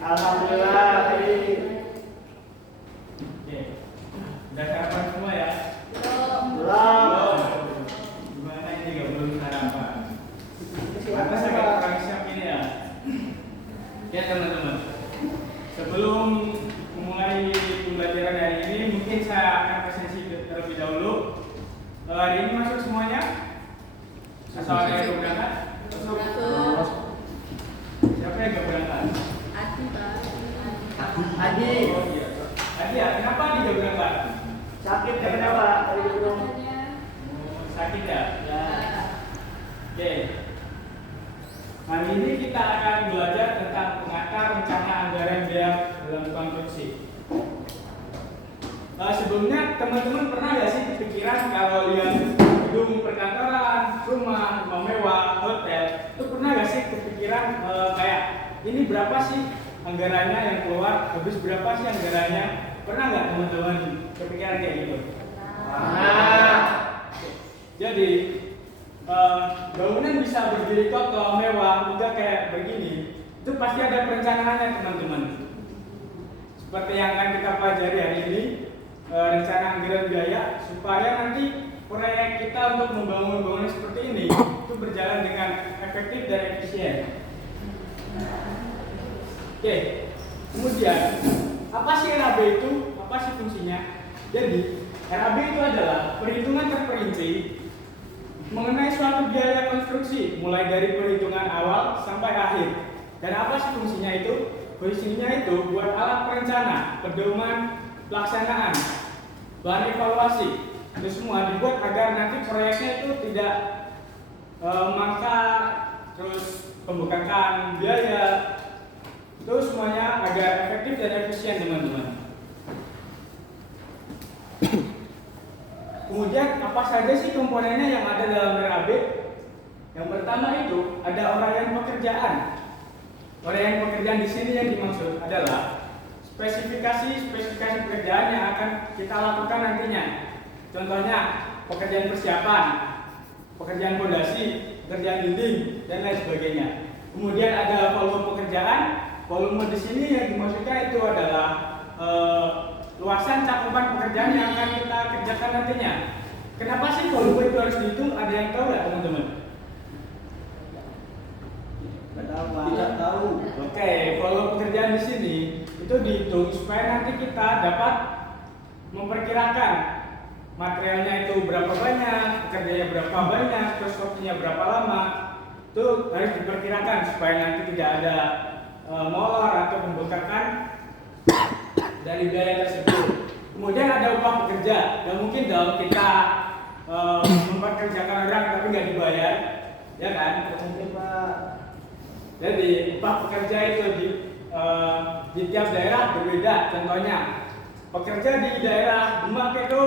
Alhamdulillah. Oke. Udah sarapan semua ya? Belum. Gimana ini belum sarapan? Pantas agak kurang siap ini ya. Ya teman-teman. Sebelum memulai pembelajaran hari ini, mungkin saya akan presentasi terlebih dahulu. Hari ini masuk semuanya? Asal ada yang berangkat? Masuk. Siapa yang gak berangkat? Adi. Oh iya. Adi ya, kenapa Adi gak berangkat? Sakit ya kenapa? Sakit ya? Ya. Oke. Hari ini kita akan belajar tentang penata rencana anggaran biaya dalam konstruksi. Sebelumnya teman-teman pernah nggak sih kepikiran kalau lihat gedung perkantoran, rumah mewah, hotel, itu pernah nggak sih kepikiran kayak ini berapa sih anggarannya yang keluar, habis berapa sih anggarannya? Pernah nggak teman-teman kepikiran kayak gitu? Nah, jadi bangunan bisa berdiri kokoh, mewah, juga kayak begini, itu pasti ada perencanaannya teman-teman. Seperti yang akan kita pelajari hari ini, rencana anggaran biaya supaya nanti proyek kita untuk membangun bangunan seperti ini itu berjalan dengan efektif dan efisien. Oke, kemudian apa sih RAB itu? Apa sih fungsinya? Jadi RAB itu adalah perhitungan terperinci mengenai suatu biaya konstruksi mulai dari perhitungan awal sampai akhir. Dan apa sih fungsinya itu? Fungsinya itu buat alat perencana, pedoman pelaksanaan, bahan evaluasi, itu semua dibuat agar nanti proyeknya itu tidak mangkrak, terus pembengkakan biaya, itu semuanya agar efektif dan efisien teman-teman. Kemudian apa saja sih komponennya yang ada dalam RAB? Yang pertama itu ada uraian pekerjaan. Uraian pekerjaan di sini yang dimaksud adalah spesifikasi pekerjaan yang akan kita lakukan nantinya. Contohnya pekerjaan persiapan, pekerjaan fondasi, pekerjaan dinding dan lain sebagainya. Kemudian ada volume pekerjaan. Volume di sini yang dimaksudkan itu adalah luasan cakupan pekerjaan yang akan kita kerjakan nantinya. Kenapa sih volume itu harus dihitung? Ada yang tahu nggak teman-teman? Tidak tahu. Oke, volume pekerjaan di sini itu dihitung supaya nanti kita dapat memperkirakan materialnya itu berapa banyak, pekerjanya berapa banyak, terus waktunya berapa lama. Itu harus diperkirakan supaya nanti tidak ada molor atau pembengkakan dari biaya tersebut. Kemudian ada upah pekerja. Yang mungkin dalam kita mempekerjakan orang tapi nggak dibayar, ya kan? Mungkin Pak. Jadi upah pekerja itu di tiap daerah berbeda. Contohnya pekerja di daerah Demak itu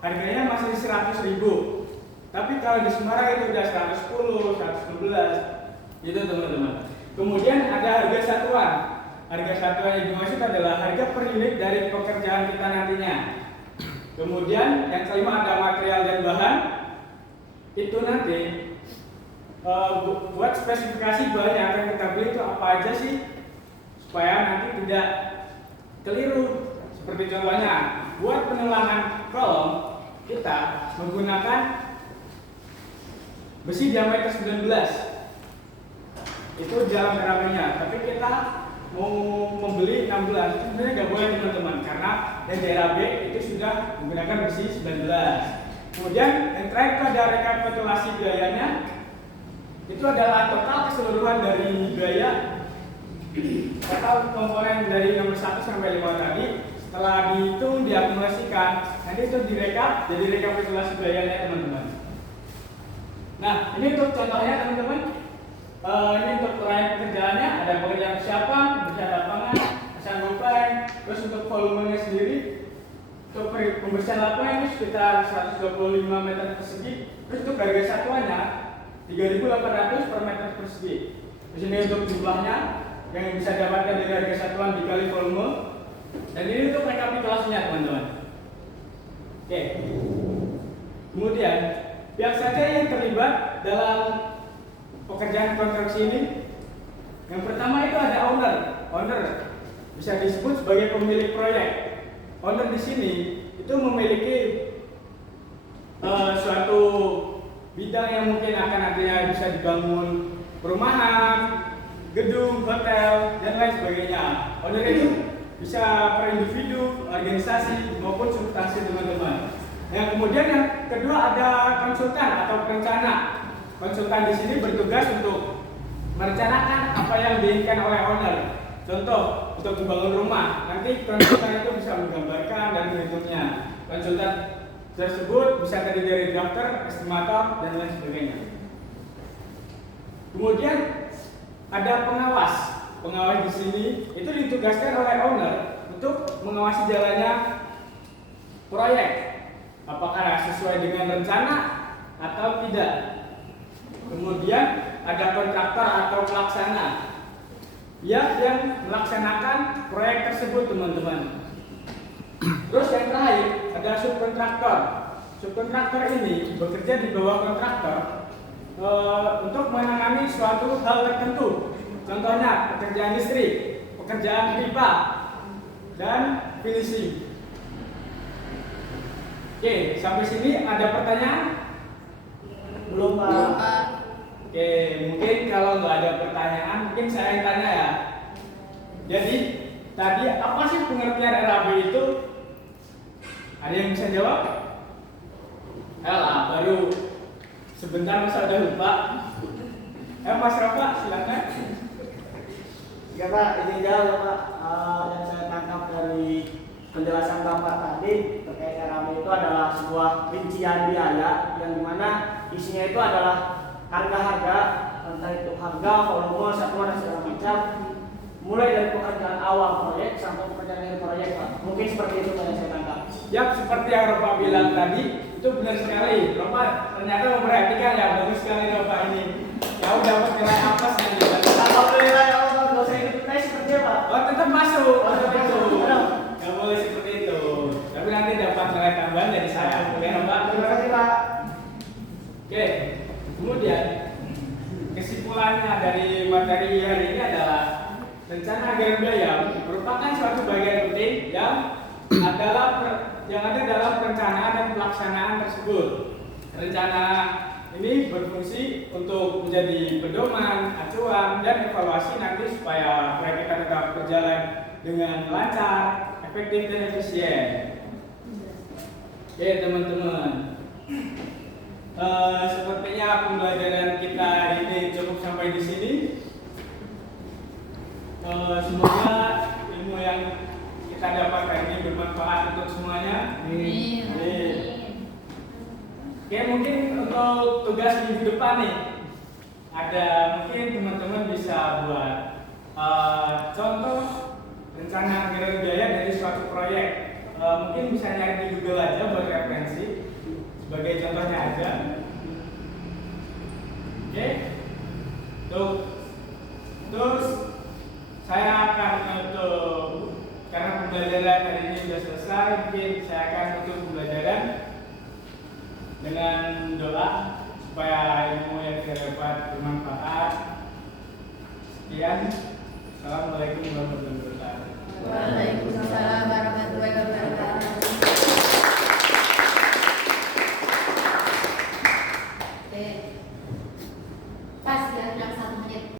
harganya masih 100.000, tapi kalau di Semarang itu udah 110, 115, gitu teman-teman. Kemudian ada harga satuan. Harga satuan yang dimaksud adalah harga per unit dari pekerjaan kita nantinya. Kemudian yang kelima ada material dan bahan. Itu nanti buat spesifikasi bahan yang akan kita beli itu apa aja sih, supaya nanti tidak keliru. Seperti contohnya, buat penelangan kolom kita menggunakan besi diameter 19. Itu dalam RAB-nya, tapi kita mau membeli 16, itu sebenarnya nggak boleh teman-teman, karena dari RAB itu sudah menggunakan besi 19. Kemudian yang terakhir itu ada rekapitulasi biayanya. Itu adalah total keseluruhan dari biaya, total komponen dari nomor 1 sampai 5 tadi. Setelah dihitung, diakumulasikan, nanti itu direkap jadi rekapitulasi biayanya teman-teman. Nah, ini untuk contohnya teman-teman. Ini untuk uraian pekerjaannya, ada pekerjaan persiapan, pembersihan lapangan, pasang rompeng, terus untuk volumenya sendiri, untuk pembersihan lapangan itu sekitar 125 meter persegi, terus untuk harga satuannya 3.800 per meter persegi. Di sini untuk jumlahnya yang bisa dapatkan dari harga satuan dikali volume, dan ini untuk rekapitulasinya teman-teman. Oke. Kemudian pihak saja yang terlibat dalam pekerjaan konstruksi ini. Yang pertama itu ada owner. Owner bisa disebut sebagai pemilik proyek. Owner di sini itu memiliki suatu bidang yang mungkin akan nantinya bisa dibangun perumahan, gedung, hotel, dan lain sebagainya. Owner itu bisa per individu, organisasi, maupun substansi teman-teman. Yang kemudian yang kedua ada konsultan atau perencana. Konsultan di sini bertugas untuk merencanakan apa yang diinginkan oleh owner. Contoh, untuk membangun rumah, nanti konsultan itu bisa menggambarkan dan menghitungnya. Konsultan tersebut bisa terdiri dari drafter, estimator, dan lain sebagainya. Kemudian ada pengawas. Pengawas di sini itu ditugaskan oleh owner untuk mengawasi jalannya proyek, apakah sesuai dengan rencana atau tidak. Kemudian ada kontraktor atau pelaksana yang melaksanakan proyek tersebut, teman-teman. Terus yang terakhir ada subkontraktor. Subkontraktor ini bekerja di bawah kontraktor untuk menangani suatu hal tertentu. Contohnya pekerjaan listrik, pekerjaan pipa, dan finishing. Oke, sampai sini ada pertanyaan? Belum, Pak. Oke, mungkin kalau nggak ada pertanyaan, mungkin saya yang tanya ya. Jadi, tadi apa sih pengertian RAB itu? Ada yang bisa jawab? Elah, baru sebentar masa udah lupa. Mas Rafa, silakan. Ya Pak, ini jauh Pak. Yang saya tangkap dari penjelasan Bapak tadi terkait RAB itu adalah sebuah rincian biaya yang dimana isinya itu adalah harga-harga, entah itu harga, volume, satuan dan segala macam, mulai dari pekerjaan awal proyek sampai pekerjaan akhir proyek Pak. Mungkin seperti itu Pak yang saya tangkap. Ya, seperti yang Rafa bilang tadi, itu benar sekali. Rafa ternyata memperhatikan ya, bagus sekali Rafa ini. Ya udah dapat nilai apa sih? Alhamdulillah ya Allah, kalau saya ikut tes seperti apa? Oh, tetap masuk. Oh, tetap masuk. Nggak boleh seperti itu. Tapi nanti dapat nilai tambahan dari saya. Oke, Rafa. Terima kasih Pak. Oke, kemudian kesimpulannya dari materi hari ini adalah rencana anggaran biaya merupakan suatu bagian penting yang ada dalam perencanaan dan pelaksanaan tersebut. Rencana ini berfungsi untuk menjadi pedoman, acuan, dan evaluasi nanti supaya proyek kita tetap berjalan dengan lancar, efektif, dan efisien. Oke, teman-teman. Sepertinya pembelajaran kita hari ini cukup sampai di sini. Semoga ilmu yang kita dapatkan ini bermanfaat untuk semuanya. Amin. Oke, mungkin untuk tugas minggu depan nih, ada mungkin teman-teman bisa buat contoh rencana anggaran biaya dari suatu proyek. Mungkin bisa nyari di Google aja buat referensi. Sebagai contohnya aja. Oke. Terus saya akan tutup karena pembelajaran hari ini sudah selesai. Mungkin saya akan tutup pembelajaran dengan doa supaya ilmu yang kita dapat bermanfaat. Sekian. Assalamualaikum warahmatullahi wabarakatuh. Waalaikumsalam.